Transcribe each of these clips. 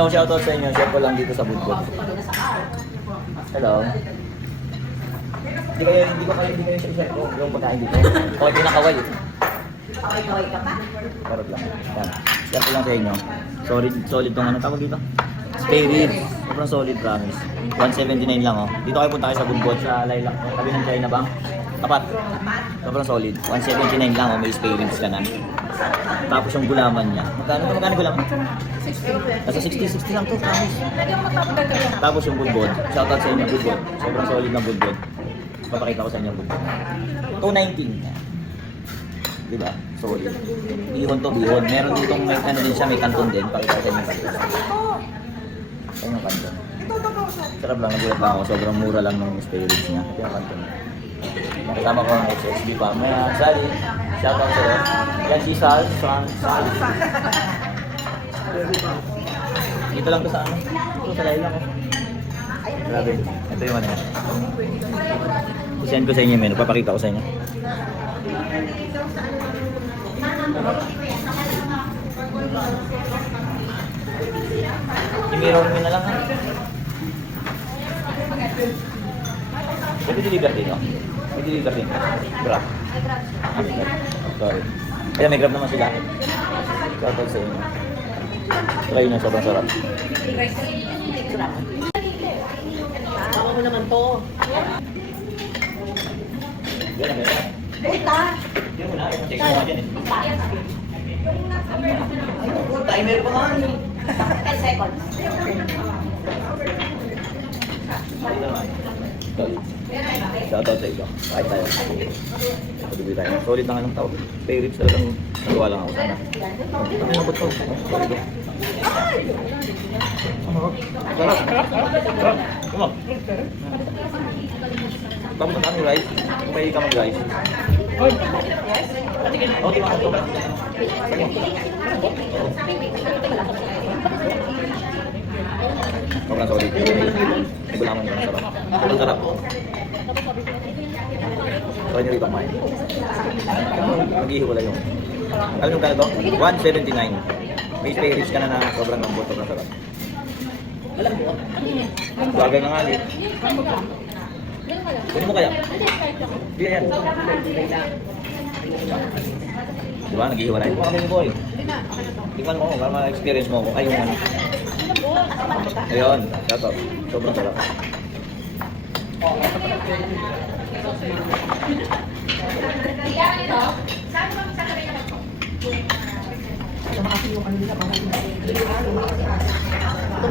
Ano, shoutout sa inyo. Share ko lang dito sa Budbud. Hello. Hindi ko kayo share ko yung pagkain dito. Okay, pinakaway eh. Kaway ka pa? Parot lang. Yan. Share ko lang sa inyo. Solid tong ano tawag dito. Stay ribs. Sobrang solid, promise. 179 lang oh. Dito kayo punta kayo sa Budbud sa Lilac. Tabi ng China Bank. Tapat. Sobrang solid. 179 lang oh. May spare ribs ka na. Tapos yung gulaman niya. Magkano gulaman? 60. Kasi 60 lang to, promise. Tapos yung Budbud. Shoutout sa inyo, Budbud. Sobrang solid na Budbud. Papakita ko sa inyo Budbud. 219. Diba? Solid. Bihon to, bihon. Meron ditong may ano din siya, may kanton din. Pakita ko sa inyo kanton. Ayun yung kanton. Sarap lang, nagulat lang ako. Sobrang mura lang ng spare ribs niya. Ito yung kanton. Nakasama ko ang SSB pa. May Sally. Shoutout sa'yo. Yan si Sal. Sal. Dito lang to sa ano. Ito sa Lilac ko. Grabe. Ito yung ano. I-send ko sa inyo yung menu. Papakita ko sa inyo. I-mirror mo na lang ha. Pwede deliver dito. May deliver din. Grab. Sorry. Kaya may grab naman sila. Shoutout sa inyo. Try nyo, sobrang sarap. Ako mo naman to. Yan, yan. Puta! Yan mo na, check mo nga dyan eh. Timer pa nga eh. 10 seconds. Shoutout sa iyo. Kahit tayo. Patuloy tayo. Solid lang anong tao. Spare ribs talagang nagawa lang ako sana. Ano yung buto? Sorry ko. Sarap. Sarap. Come on. Tapos ang aming rice. Kung may ka mag-rice. Oh, tingnan ko. Sobrang solid. May gulaman yun. Sarap. Sobrang sarap. Try nyo ibang mind. Mag-ihiwala yung. Alam nyo kano to? 179. May spare ribs ka na na sobrang lambot. Sobrang sarap. Bagay na nga ulit. Pwede mo kaya? Hindi yan. Diba? Nag-ihiwalay. Ito kami boy. Tingnan mo para ma-experience mo kung ayun ano. Ayun. Shoutout. Sobrang sarap.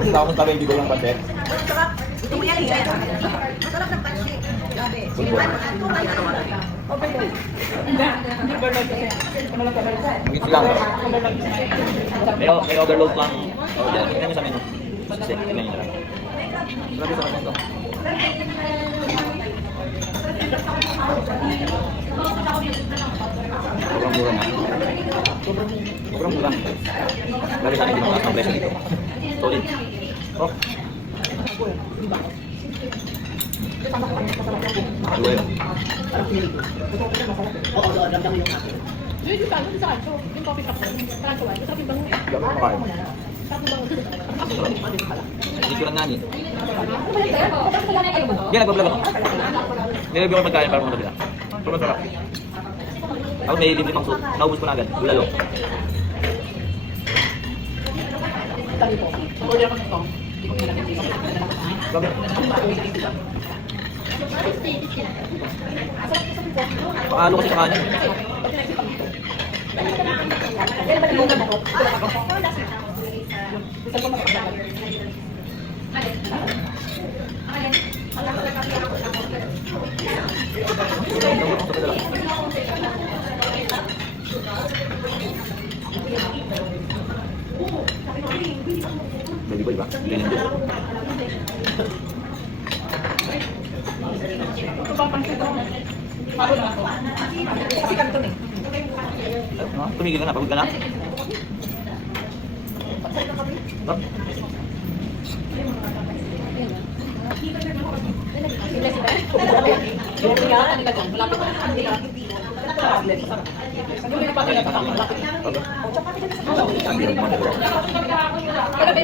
Tapos kami hindi ko lang patek. Ito mo yan, masarap ng pansi. Grabe. Magit lang. May overload lang. Oh, dyan. Tingnan nyo sa menu. Tingnan nyo lang. Grabe sa menu. Sobrang mura na. Sobrang mura. Grabe sana hindi mataas ang presyo dito. Solid. Oh. Dua yun. Yung bago sa kanto, yung coffee shop ko, kanto ay, masarap yung bango. Gawin mo kayo. Hindi ko lang nga niya. Hindi, nagbablog ako. Nilagay ko magkain para mga kabila. Sobrang sarap. Ako may libre pang soup. Naubos ko na agad. Bulalo. Paano kasi sa kanya? Jadi ba? Ganyan din. Tumigil ka na, pagod ka na?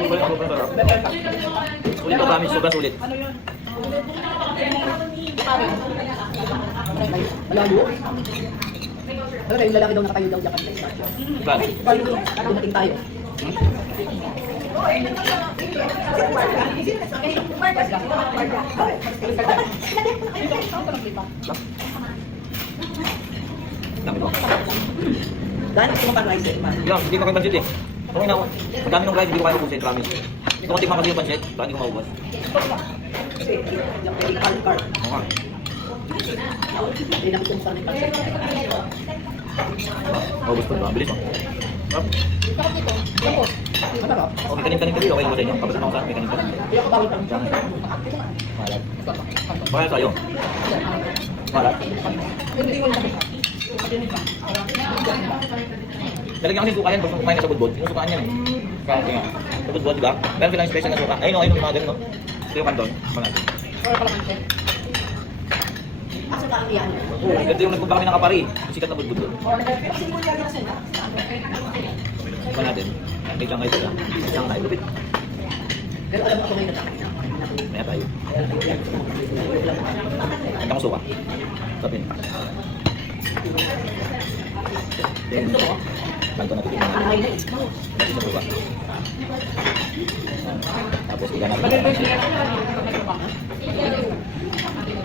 Sulit to, promise. Sobrang sulit. Malayo. Wala yung lalaki daw nakatayo daw Japan place. Plan. Bago dumating tayo. Dami ko. Dahil gusto mo pang rice eh. Yan, hindi ko kayo pansit eh. Okay na ako. Ang dami ng guys, hindi ko kaya ubusin, promise. Ito ko tikman kasi yung pansit, baka hindi ko maubos. Kasi, may car. Oo nga. Hindi na kung saan yung pansit. Maubos ko ito, bilis mo. Masarap. Okay, kanin-kanin ka dito, okay mo din yun. Kapasat ako sa akin, may kanin-kanin. Hindi ako bawal pang Diyan. Malat. Bakit sa'yo? Malat. Hindi ko lang. Talagyan ko din suka yan, pag kumain ka sa budbod, sinusukaan yan eh. Kaya nga, sa budbod, diba? Meron silang special na suka. Ayun o, ayun o, mga ganun o. Ito yung kanton, mga natin. Aso ka ang iyan. Oo, ganito yung nagpunta kami ng kapari. Yung sikat na budbod doon. Kasi mo niya yung sila. Mga natin. May Shanghai sila. Shanghai, lupit. Pero alam mo ako ngayon na. Maya tayo. Ganda ko suka. Sapin. Then, kanto na titignan natin. Ay, Lagi sa suka. Tapos, ilan natin.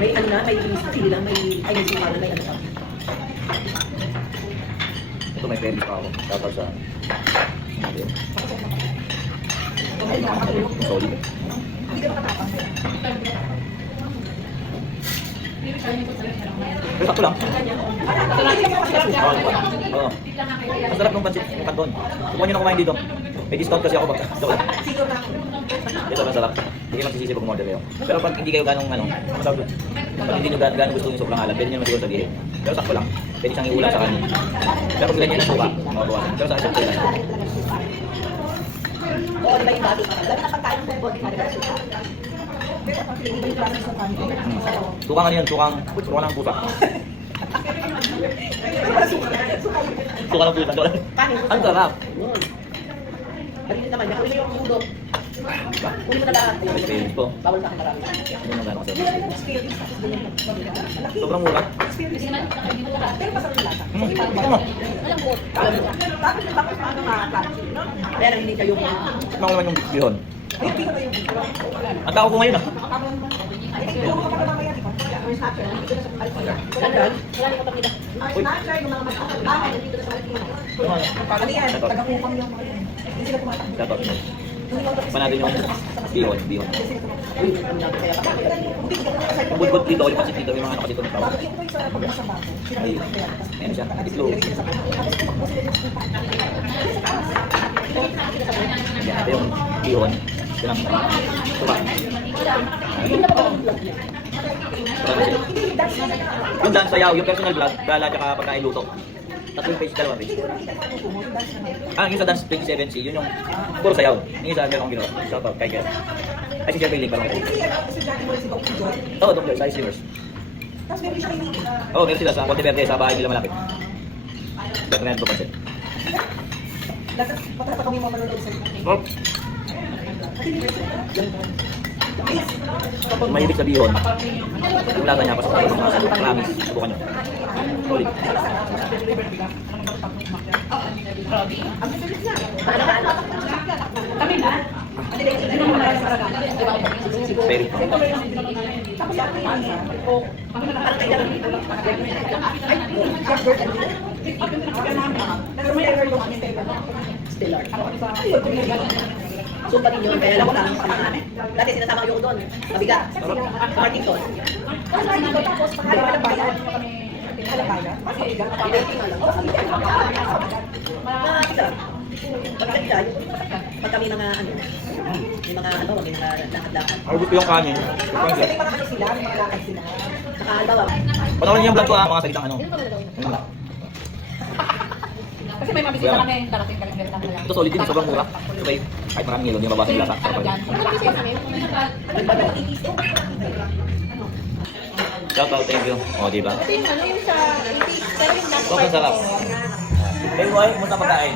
may ano na, may sila, may ay may sumala, may ano. Ito may pwede pa ako. Tapos sa... natin. Solid. Pero sakto lang. Oo. Masarap ng pansit yung kanton. Huwag nyo na kumain dito. May discount kasi ako pagka. Ito masarap. Hindi kayo magsisisi pag umorder kayo. Pero pag hindi kayo ganong ano, masarap. Pag hindi nyo ganong gusto yung sobrang alam, pwede nyo naman siguro sabihin. Pero sakto lang. Pwede siyang iulam sa kanin. Pero pag ganyan na suka, makabawasan. Pero sa akin siya pwede. Oo, diba yung bago? Dami na pagkain ng football, hindi na suka. Sukang ano yun? Sukang ng pusa. Suka ng pusa. Ang sarap. Kanina naman, nakawin yung mudo. Kunin mo na lahat. May experience ko. Bawal sa akin marami. Ano nang gano'n kasi? Sobrang mura. Pero masarap yung lasa. Ito mo. Bakit na bakit ano mga kansi, no? Pero hindi kayo Tignan ko naman yung bihon. Ang tao ko ngayon ah. Uy. Dapat. Manado yung bihon. Yung budbud dito, yung pansit dito, may mga ano ka dito ng tawag. Ay, ano siya? Itlog. Yan, ito yung bihon. Ito lang. Suka. Yung dance sayaw, yung personal vlog, gala tsaka pagkain luto. Tatlong page, dalawang page. Yung sa dance 27C, yun yung puro sayaw. Yung isa, meron akong ginawa. Shout out kay Ger. Ay, si Ger Bailing, parang kayo. Oo, Dr. Size Slimmers. Oo, meron sila sa Monte Verde, sa bahay nila malapit. Recommend ko pa siya. Oh. May ibig sabihin, yung lasa niya, pasok sa mga promise, subukan nyo. Solid. Very Stellar. So pa rin yun, kaya lang ko lang sa mga dati sinasama yung doon, mabigat, Martington. Tapos pakali pa ng bayan. Pag kami mga ano, may mga ano, may mga lakad-lakad. Ako gusto yung kanin. Nakahalbawa. Panoorin niyo yung vlog ko ha, mga salitang ano. Kasi may mabisita kami, darating ka rin lang. Ito solid din, sobrang mura. Sabay, kahit maraming ilog, yung mabasa yung lasa. Sarap pa rin. Shout out, thank you. O, diba? Kasi yung ano yung sa, pero yung last Sobrang sarap. Hey, boy, munta pagkain.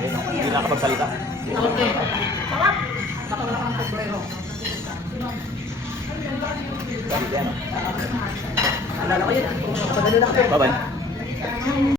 Hindi nakapagsalita. Okay. Alala ko yun. Kapag ano na ako. Bye-bye.